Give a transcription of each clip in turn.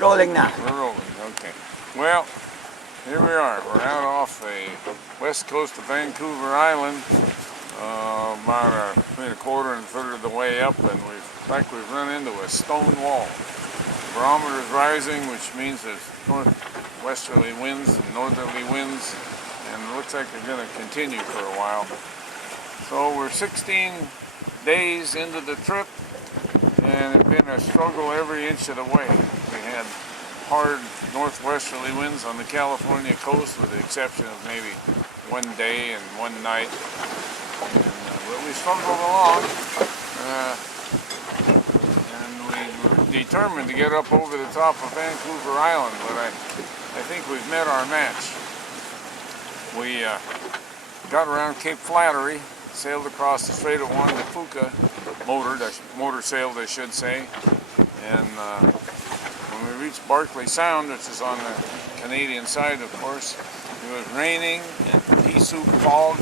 Rolling now. We're rolling, okay. Well, here we are. We're out off the west coast of Vancouver Island, about between a quarter and a third of the way up, and we've run into a stone wall. The barometer is rising, which means there's northwesterly winds and northerly winds, and it looks like they're going to continue for a while. So we're 16 days into the trip, and it's been a struggle every inch of the way. We had hard northwesterly winds on the California coast, with the exception of maybe one day and one night. But we struggled along, and we were determined to get up over the top of Vancouver Island, but I think we've met our match. We got around Cape Flattery, sailed across the Strait of Juan de Fuca, motor sailed I should say, and when we reached Barkley Sound, which is on the Canadian side of course, it was raining and pea soup fog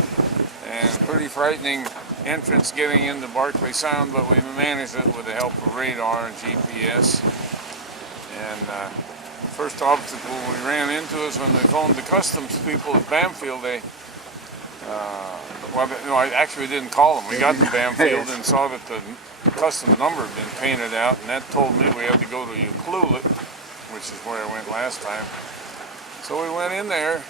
and pretty frightening entrance getting into Barkley Sound, but we managed it with the help of radar and GPS. And the first obstacle we ran into is when we phoned the customs people at Bamfield. Actually we didn't call them. We got to Bamfield and saw that the customs number had been painted out, and that told me we had to go to Ucluele, which is where I went last time. So we went in there,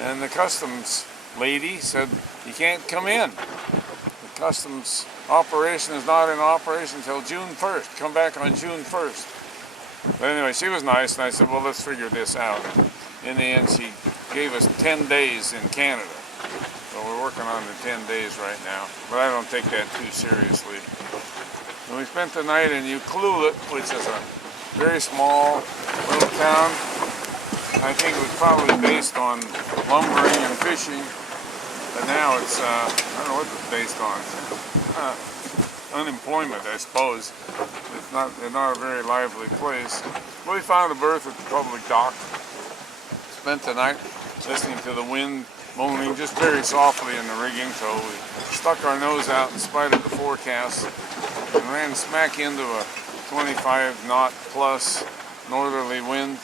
and the customs lady said, "You can't come in. The customs operation is not in operation until June 1st. Come back on June 1st. But anyway, she was nice, and I said, well, let's figure this out. In the end, she gave us 10 days in Canada. So we're working on the 10 days right now, but I don't take that too seriously. And we spent the night in Ucluele, which is a very small little town. I think it was probably based on lumbering and fishing, but now it's, I don't know what it's based on. Unemployment, I suppose. It's not a very lively place. But we found a berth at the public dock. Spent the night listening to the wind moaning just very softly in the rigging, so we stuck our nose out in spite of the forecast and ran smack into a 25 knot plus northerly wind.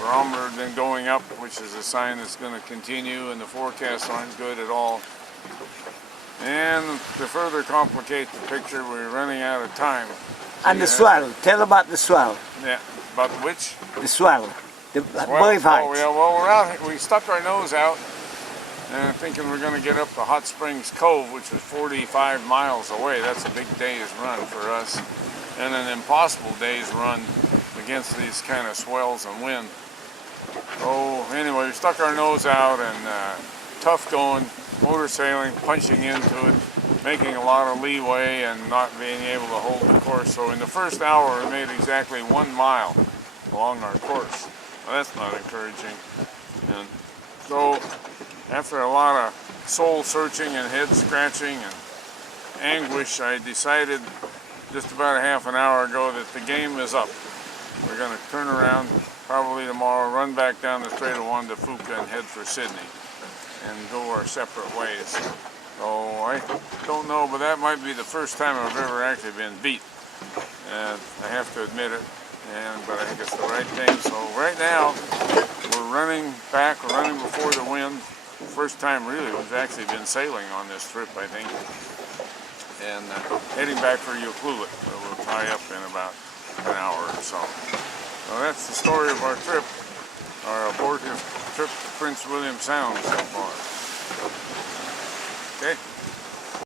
Barometer had been going up, which is a sign it's going to continue, and the forecasts aren't good at all. And to further complicate the picture, we're running out of time. And the swell. Tell about the swell. Yeah, about which? The swell. The wave height. Oh, yeah, well, we're out. We stuck our nose out, and thinking we're going to get up to Hot Springs Cove, which was 45 miles away. That's a big day's run for us, and an impossible day's run against these kind of swells and wind. So anyway, we stuck our nose out, and tough going, motor sailing, punching into it, making a lot of leeway and not being able to hold the course. So in the first hour, we made exactly 1 mile along our course. Well, that's not encouraging. And so after a lot of soul searching and head scratching and anguish, I decided just about a half an hour ago that the game is up. We're going to turn around probably tomorrow, run back down the Strait of Juan de Fuca and head for Sydney and go our separate ways. So I don't know, but that might be the first time I've ever actually been beat. I have to admit it, but I think it's the right thing. So right now, we're running back, we're running before the wind. First time really we've actually been sailing on this trip, I think. And heading back for Ucluele, where we'll tie up in about an hour or so. So that's the story of our trip, our abortive trip to Prince William Sound so far. Okay?